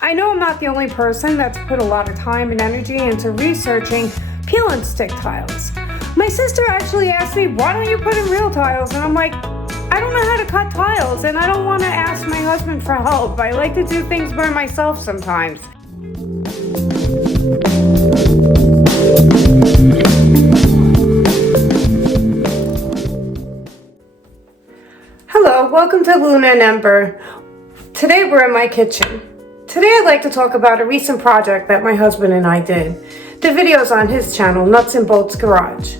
I know I'm not the only person that's put a lot of time and energy into researching peel and stick tiles. My sister actually asked me, why don't you put in real tiles? And I'm like, I don't know how to cut tiles and I don't want to ask my husband for help. I like to do things by myself sometimes. Hello, welcome to Luna and Ember. Today we're in my kitchen. Today I'd like to talk about a recent project that my husband and I did. The video's on his channel, Nuts and Bolts Garage.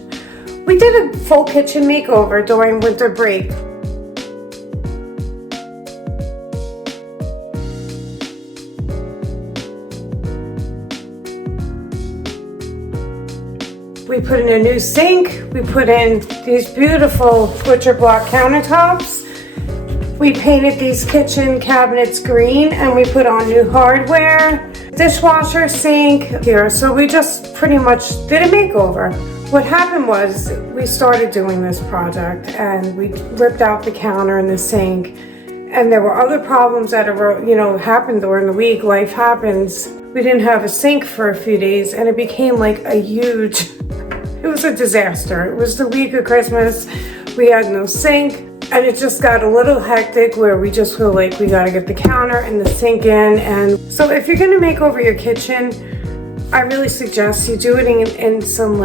We did a full kitchen makeover during winter break. We put in a new sink, we put in these beautiful butcher block countertops. We painted these kitchen cabinets green and we put on new hardware, dishwasher, sink here. So we just pretty much did a makeover. What happened was we started doing this project and we ripped out the counter and the sink, and there were other problems that happened during the week. Life happens. We didn't have a sink for a few days and it became like it was a disaster. It was the week of Christmas. We had no sink. And it just got a little hectic where we just feel like we gotta get the counter and the sink in. And so if you're gonna make over your kitchen, I really suggest you do it in some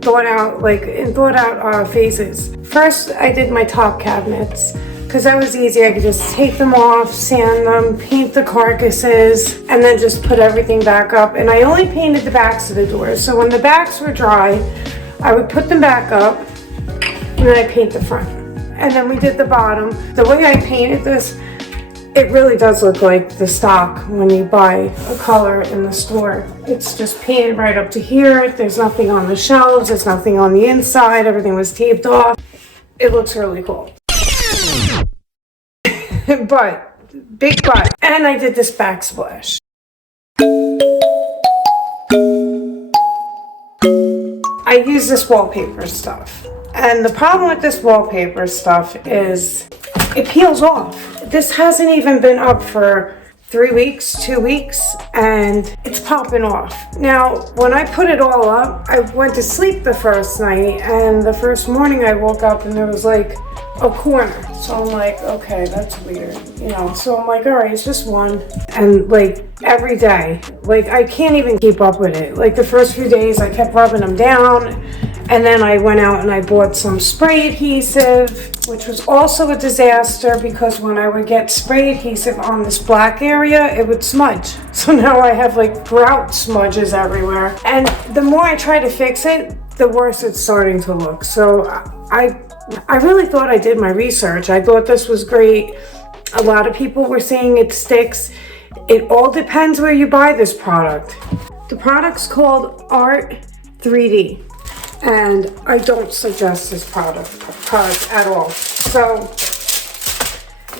thought out phases. First, I did my top cabinets because that was easy. I could just take them off, sand them, paint the carcasses, and then just put everything back up. And I only painted the backs of the doors. So when the backs were dry, I would put them back up and then I paint the front. And then we did the bottom. The way I painted this, it really does look like the stock when you buy a color in the store. It's just painted right up to here. There's nothing on the shelves. There's nothing on the inside. Everything was taped off. It looks really cool. Big but. And I did this backsplash. I use this wallpaper stuff. And the problem with this wallpaper stuff is it peels off. This hasn't even been up for 3 weeks, 2 weeks, and it's popping off. Now, when I put it all up, I went to sleep the first night, and the first morning I woke up and there was like a corner. So I'm like, okay, that's weird, So I'm like, all right, it's just one. And every day, I can't even keep up with it. The first few days I kept rubbing them down. And then I went out and I bought some spray adhesive, which was also a disaster because when I would get spray adhesive on this black area, it would smudge. So now I have grout smudges everywhere. And the more I try to fix it, the worse it's starting to look. So I really thought I did my research. I thought this was great. A lot of people were saying it sticks. It all depends where you buy this product. The product's called Art 3D. And I don't suggest this product at all. So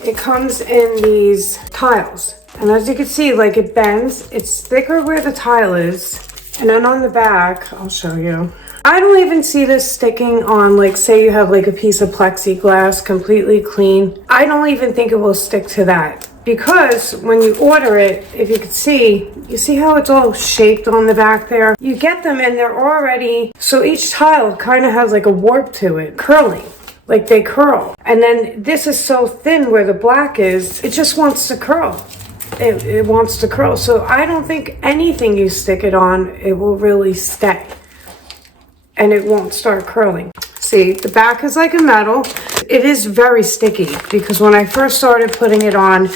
it comes in these tiles, and as you can see, it bends. It's thicker where the tile is, and then on the back, I'll show you. I don't even see this sticking on, say you have a piece of plexiglass completely clean. I don't even think it will stick to that. Because when you order it, if you could see, you see how it's all shaped on the back there? You get them and they're already, so each tile kind of has a warp to it, curling, they curl. And then this is so thin where the black is, it just wants to curl. It wants to curl. So I don't think anything you stick it on, it will really stay. And it won't start curling. See, the back is like a metal. It is very sticky because when I first started putting it on,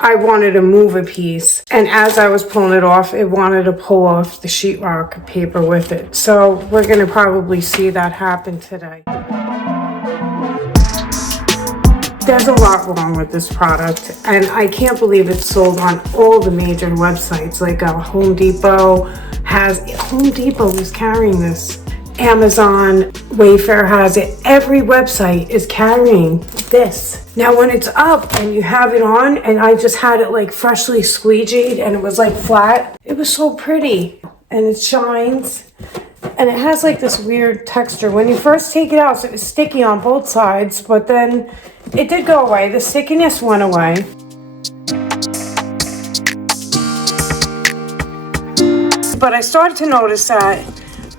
I wanted to move a piece, and as I was pulling it off, it wanted to pull off the sheetrock paper with it. So we're gonna probably see that happen today. There's a lot wrong with this product, and I can't believe it's sold on all the major websites, Home Depot is carrying this. Amazon, Wayfair has it. Every website is carrying this. Now when it's up and you have it on, and I just had it freshly squeegeed and it was flat, it was so pretty and it shines and it has this weird texture. When you first take it out, so it was sticky on both sides, but then it did go away. The stickiness went away. But I started to notice that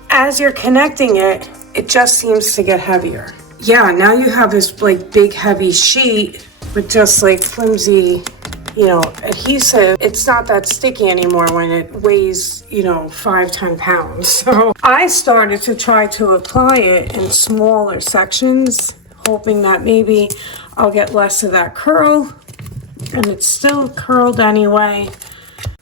as you're connecting it, it just seems to get heavier. Yeah, now you have this like big heavy sheet with just like flimsy, you know, adhesive. It's not that sticky anymore when it weighs, you know, 5-10 pounds. So I started to try to apply it in smaller sections, hoping that maybe I'll get less of that curl, and it's still curled anyway.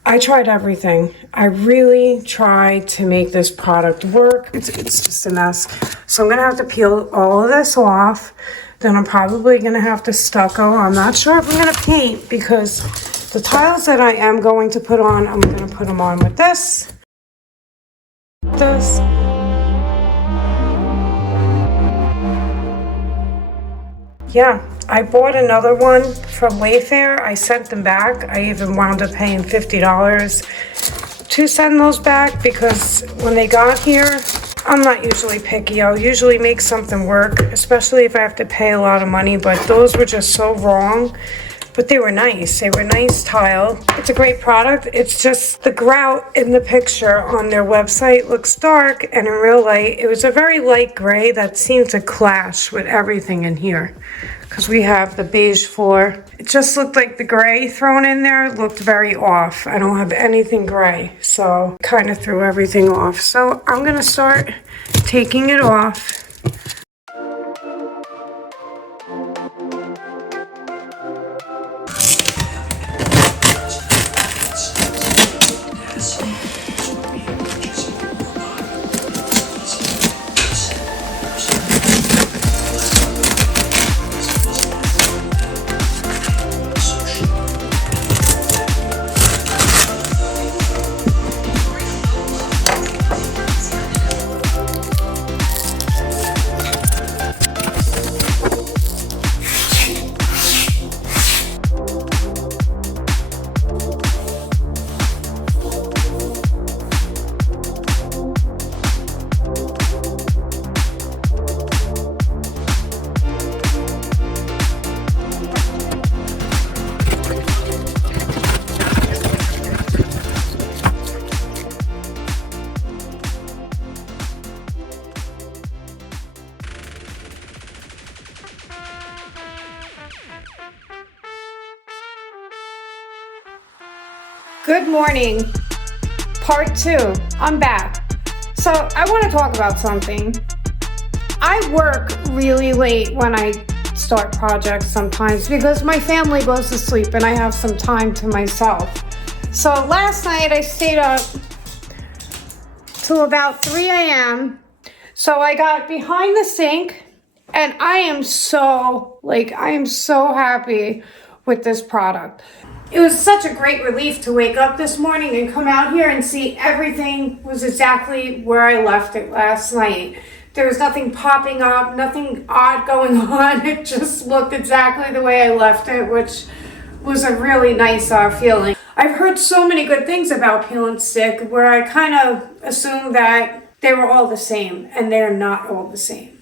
I tried everything. I really tried to make this product work. It's just a mess. So I'm gonna have to peel all of this off. Then I'm probably gonna have to stucco. I'm not sure if I'm gonna paint because the tiles that I am going to put on, I'm gonna put them on with this. Yeah, I bought another one from Wayfair. I sent them back. I even wound up paying $50 to send those back because when they got here, I'm not usually picky. I'll usually make something work, especially if I have to pay a lot of money, but those were just so wrong. But they were nice. They were nice tile. It's a great product. It's just the grout in the picture on their website looks dark, and in real light, it was a very light gray that seemed to clash with everything in here. Because we have the beige floor. It just looked like the gray thrown in there looked very off. I don't have anything gray, so kind of threw everything off. So I'm gonna start taking it off. Good morning, part 2. I'm back. So I want to talk about something. I work really late when I start projects sometimes because my family goes to sleep and I have some time to myself. So last night I stayed up till about 3 a.m. So I got behind the sink and I am so happy with this product. It was such a great relief to wake up this morning and come out here and see everything was exactly where I left it last night. There was nothing popping up, nothing odd going on. It just looked exactly the way I left it, which was a really nice feeling. I've heard so many good things about Peel and Stick where I kind of assumed that they were all the same, and they're not all the same.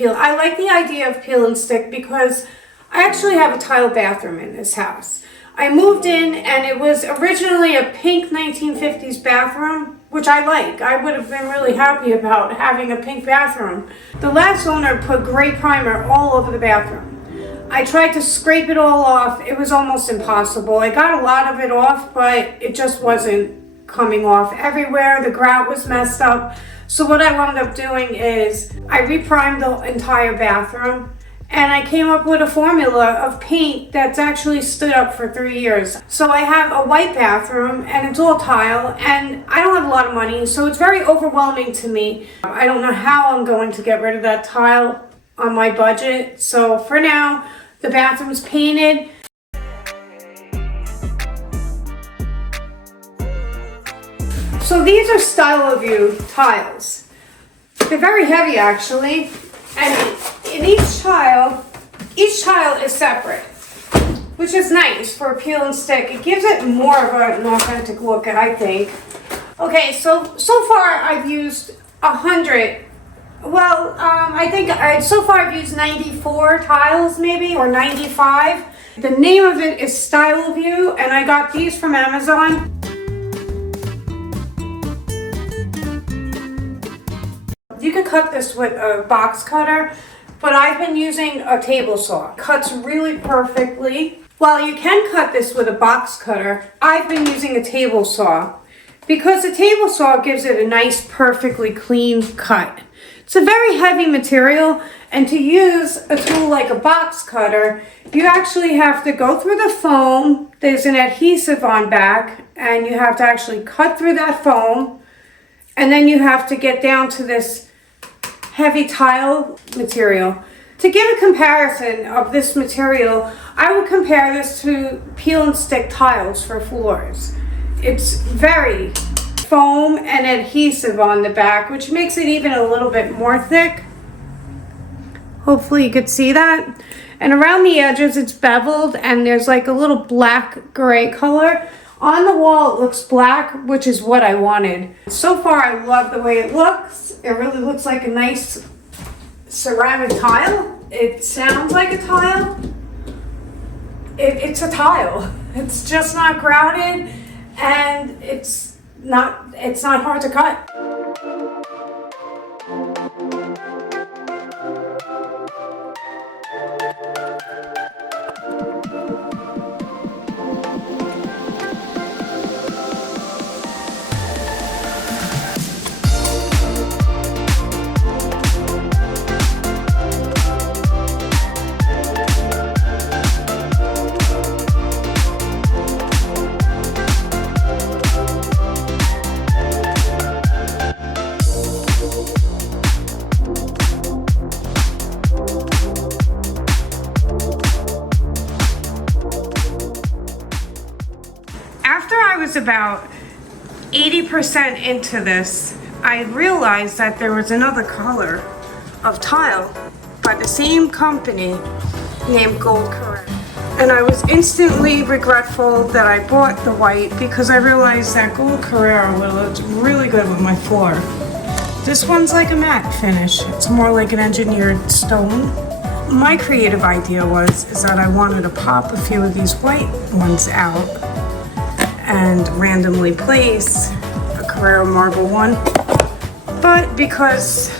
I like the idea of Peel and Stick because I actually have a tile bathroom in this house. I moved in and it was originally a pink 1950s bathroom, which I like. I would have been really happy about having a pink bathroom. The last owner put gray primer all over the bathroom. I tried to scrape it all off. It was almost impossible. I got a lot of it off, but it just wasn't coming off everywhere. The grout was messed up. So what I wound up doing is I reprimed the entire bathroom and I came up with a formula of paint that's actually stood up for 3 years. So I have a white bathroom and it's all tile and I don't have a lot of money, so it's very overwhelming to me. I don't know how I'm going to get rid of that tile on my budget. So for now, the bathroom's painted. So these are stylovue tiles. They're very heavy actually, and in each tile is separate, which is nice for a peel and stick. It gives it more of an authentic look, I think. Okay, so far I've used 100 Well, I think so far I've used 94 tiles maybe, or 95. The name of it is Stylovue, and I got these from Amazon. You can cut this with a box cutter, but I've been using a table saw. It cuts really perfectly. While you can cut this with a box cutter, I've been using a table saw because the table saw gives it a nice, perfectly clean cut. It's a very heavy material, and to use a tool like a box cutter, you actually have to go through the foam. There's an adhesive on back, and you have to actually cut through that foam, and then you have to get down to this heavy tile material. To give a comparison of this material, I would compare this to peel and stick tiles for floors. It's very foam and adhesive on the back, which makes it even a little bit more thick. Hopefully you could see that. And around the edges it's beveled, and there's like a little black gray color. On the wall it looks black, which is what I wanted. So far I love the way it looks. It really looks like a nice ceramic tile. It sounds like a tile. It's a tile. It's just not grouted, and it's not hard to cut. About 80% into this, I realized that there was another color of tile by the same company named Gold Carrera. And I was instantly regretful that I bought the white because I realized that Gold Carrera would look really good with my floor. This one's like a matte finish. It's more like an engineered stone. My creative idea is that I wanted to pop a few of these white ones out and randomly place a Carrera marble one. But because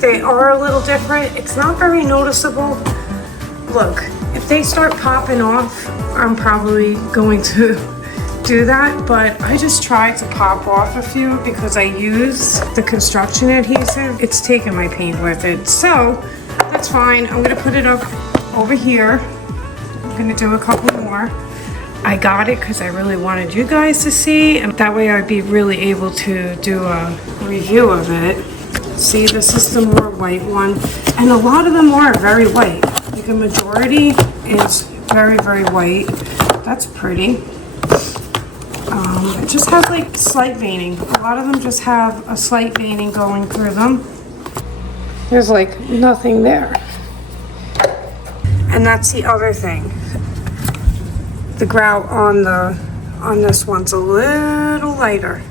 they are a little different, it's not very noticeable. Look, if they start popping off, I'm probably going to do that, but I just tried to pop off a few because I use the construction adhesive. It's taken my paint with it, so that's fine. I'm gonna put it up over here. I'm gonna do a couple more. I got it because I really wanted you guys to see, and that way I'd be really able to do a review of it. See, this is the more white one, and a lot of them are very white. Like a majority is very, very white. That's pretty. It just has like slight veining. A lot of them just have a slight veining going through them. There's like nothing there. And that's the other thing. The grout on this one's a little lighter.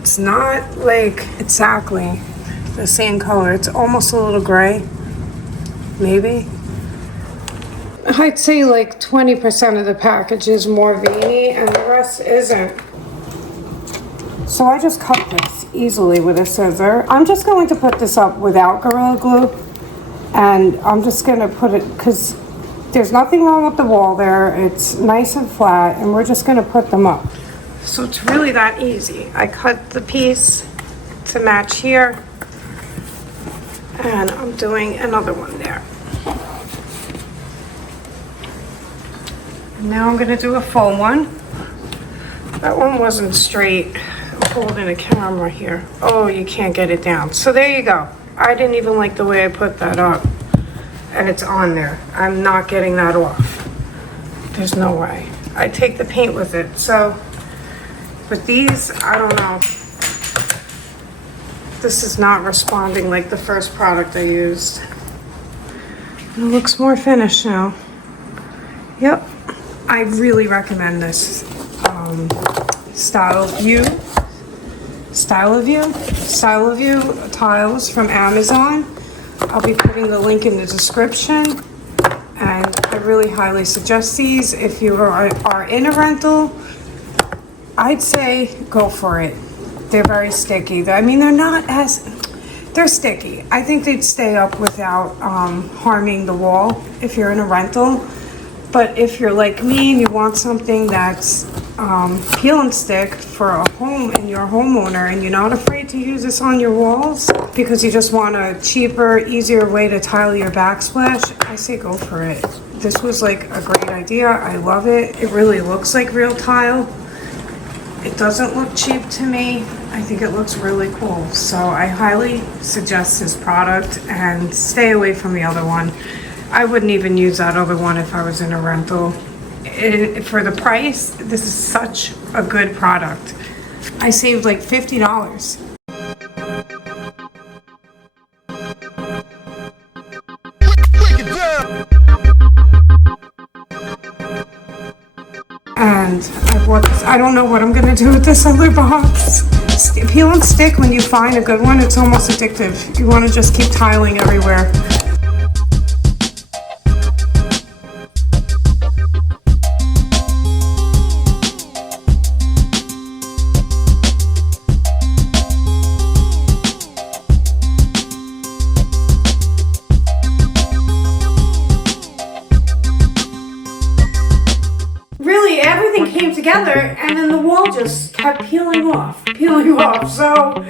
It's not like exactly the same color. It's almost a little gray, maybe. I'd say like 20% of the package is more veiny and the rest isn't. So I just cut this easily with a scissor. I'm just going to put this up without Gorilla Glue, and I'm just gonna put it, because there's nothing wrong with the wall there. It's nice and flat, and we're just gonna put them up. So it's really that easy. I cut the piece to match here, and I'm doing another one there. Now I'm gonna do a full one. That one wasn't straight. I'm holding a camera here. Oh, you can't get it down. So there you go. I didn't even like the way I put that up. And it's on there. I'm not getting that off. There's no way. I take the paint with it. So with these, I don't know. This is not responding like the first product I used. It looks more finished now. Yep. I really recommend this Stylovue. stylovue tiles from Amazon. I'll be putting the link in the description, and I really highly suggest these. If you are in a rental, I'd say go for it. They're very sticky. I mean, they're sticky. I think they'd stay up without harming the wall if you're in a rental. But if you're like me and you want something that's peel and stick for a home and you're a homeowner and you're not afraid to use this on your walls because you just want a cheaper, easier way to tile your backsplash, I say go for it. This was like a great idea. I love it. It really looks like real tile. It doesn't look cheap to me. I think it looks really cool. So I highly suggest this product and stay away from the other one. I wouldn't even use that other one if I was in a rental. For the price, this is such a good product. I saved like $50. And I bought this. I don't know what I'm gonna do with this other box. Peel and stick, when you find a good one, it's almost addictive. You wanna just keep tiling everywhere. Everything came together and then the wall just kept peeling off. So